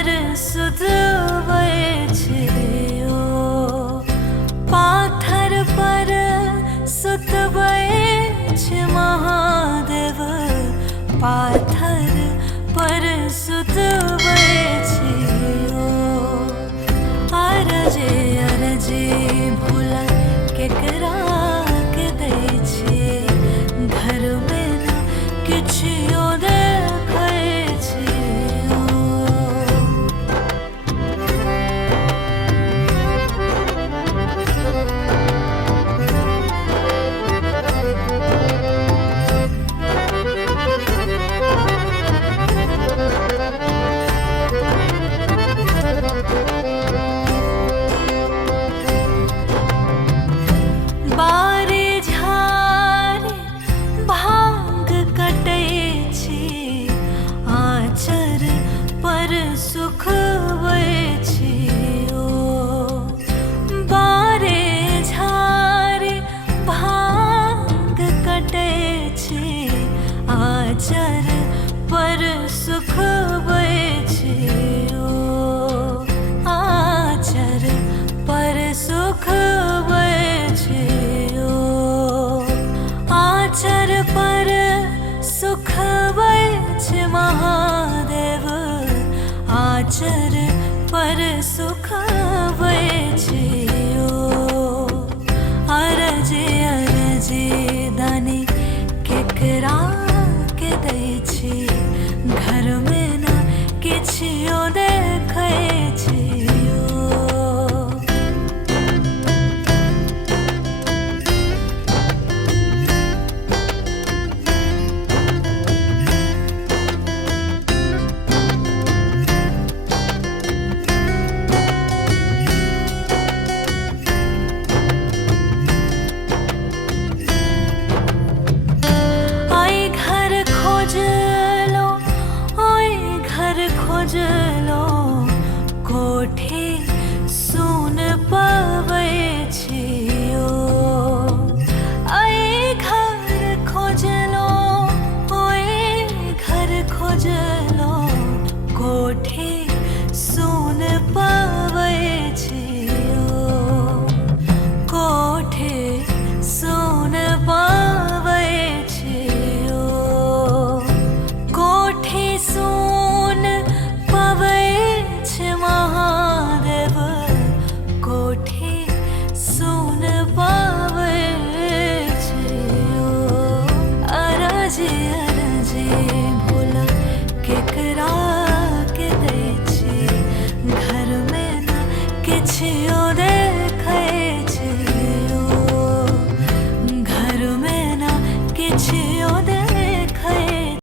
पर सुतबै छियो, पाथर पर सुतबै छी महादेव, पाथर पर सुतबै छियो। अरजी अरजी भोला केकरा के दै छियै, घर में न किछियो देखै छियो। बारी झारी भांग कटै छी, आँचर पर सुखबै छियो। बारी झारी भांग कटै छी, आँचर पर सुखबै छियो। आँचर पर सुखबै छियो, आँचर पर सुखबै छी महादेव, आँचर पर सुखबै छियो। अरजी अरजी दानी केकरा के दै छी, घर में न किछियो देखै छियो। आई घर खोज लो, आई घर खोज लो, कोठी सुन पाबै छियो। आई घर खोज लो, आई घर खोज लो, कोठी सुन पाबै छियो। कोठी सुन पाबै छियो, कोठी सुन पाबै छी महादेव, कोठी सुन पाबै छियो। अरजी अरजी भोला केकरा के दै छी, घर में न किछियो